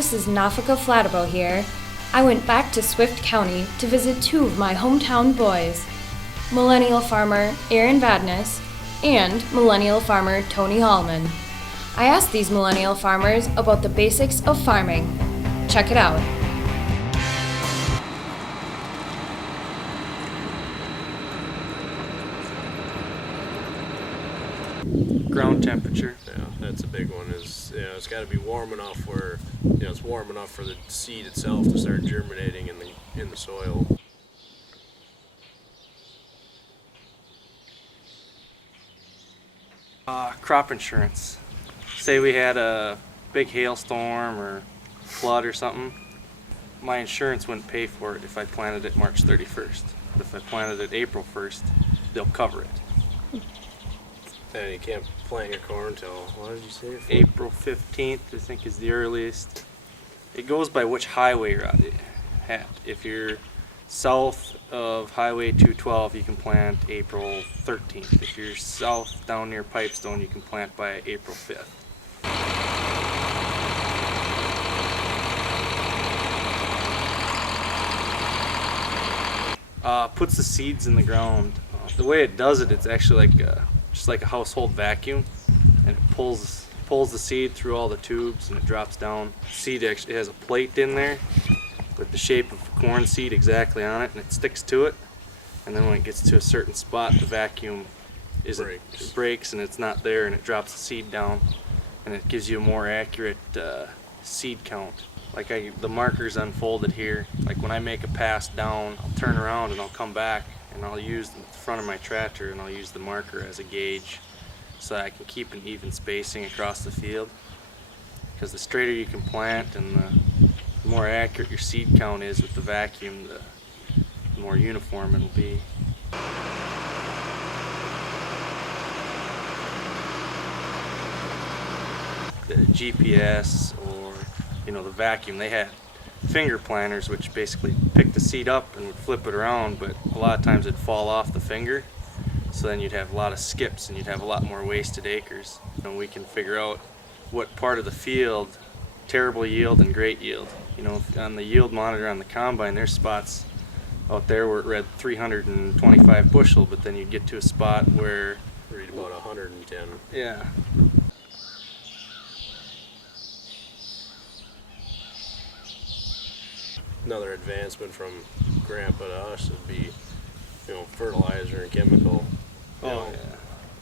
this is Nafaka Flatabo here. I went back to Swift County to visit two of my hometown boys, millennial farmer Aaron Vadnais and millennial farmer Tony Hallman. I asked these millennial farmers about the basics of farming. Check it out. Ground temperature. Yeah, that's a big one. It's got to be warm enough where it's warm enough for the seed itself to start germinating in the soil. Crop insurance. Say we had a big hailstorm or flood or something, my insurance wouldn't pay for it if I planted it March 31st. But if I planted it April 1st, they'll cover it. And you can't plant your corn till, what did you say? April 15th, I think, is the earliest. It goes by which highway you're at. If you're south of Highway 212, you can plant April 13th. If you're south down near Pipestone, you can plant by April 5th. Puts the seeds in the ground. The way it does it, it's actually just like a household vacuum, and it pulls the seed through all the tubes and it drops down. The seed actually has a plate in there with the shape of a corn seed exactly on it, and it sticks to it, and then when it gets to a certain spot, the vacuum breaks and it's not there, and it drops the seed down, and it gives you a more accurate seed count. Like the markers unfolded here, like when I make a pass down, I'll turn around and I'll come back and I'll use the front of my tractor and I'll use the marker as a gauge so that I can keep an even spacing across the field. Because the straighter you can plant and the more accurate your seed count is with the vacuum, the more uniform it'll be. The GPS or the vacuum, they had finger planters which basically picked the seed up and would flip it around, but a lot of times it'd fall off the finger, so then you'd have a lot of skips and you'd have a lot more wasted acres. And we can figure out what part of the field, terrible yield and great yield. On the yield monitor on the combine, there's spots out there where it read 325 bushel, but then you'd get to a spot where read about 110. Yeah. Another advancement from Grandpa to us would be, fertilizer and chemical. Yeah.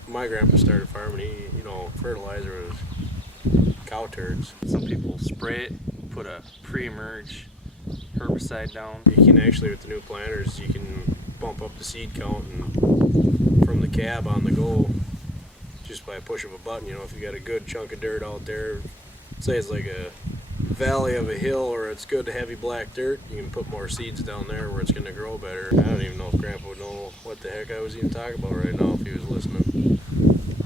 My grandpa started farming. Fertilizer was cow turds. Some people spray it, put a pre-emerge herbicide down. You can actually, with the new planters, you can bump up the seed count and from the cab on the go just by a push of a button. If you got a good chunk of dirt out there, say it's like a valley of a hill or it's good heavy black dirt, you can put more seeds down there where it's going to grow better. I don't even know if Grandpa would know what the heck I was even talking about right now if he was listening.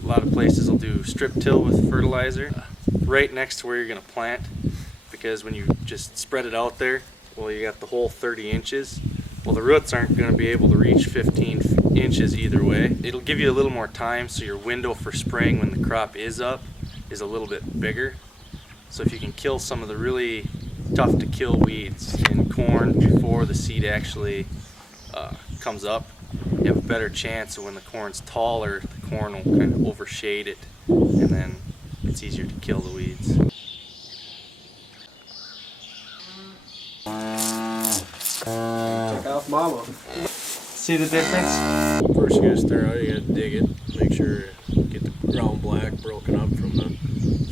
A lot of places will do strip till with fertilizer right next to where you're going to plant, because when you just spread it out there, you got the whole 30 inches. Well, the roots aren't going to be able to reach 15 inches either way. It'll give you a little more time, so your window for spraying when the crop is up is a little bit bigger. So if you can kill some of the really tough to kill weeds in corn before the seed actually comes up, you have a better chance of when the corn's taller, the corn will kind of overshade it, and then it's easier to kill the weeds. Check off Mama. See the difference? First you gotta start out, you gotta dig it, make sure you get the ground black broken up from the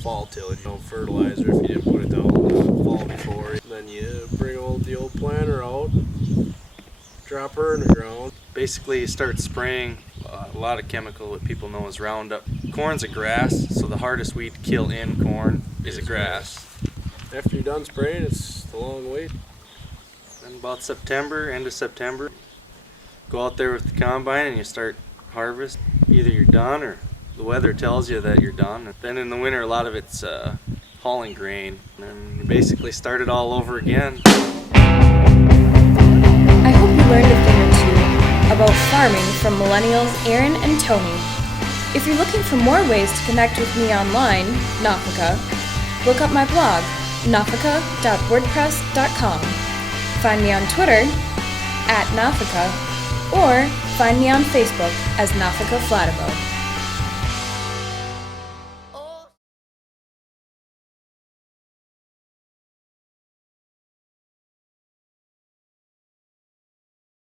fall tillage. Fertilizer if you didn't put it down the fall before. Then you bring the old planter out, drop her in the ground. Basically you start spraying a lot of chemical that people know as Roundup. Corn's a grass, so the hardest weed to kill in corn is a grass. After you're done spraying, it's the long wait. Then about September, end of September, go out there with the combine and you start harvest. Either you're done or the weather tells you that you're done. Then in the winter, a lot of it's hauling grain, and you basically start it all over again. I hope you learned a thing or two about farming from millennials Aaron and Tony. If you're looking for more ways to connect with me online, Nafaka, look up my blog, nafaka.wordpress.com. Find me on Twitter @Nafaka, or find me on Facebook as Nafaka Flatabow.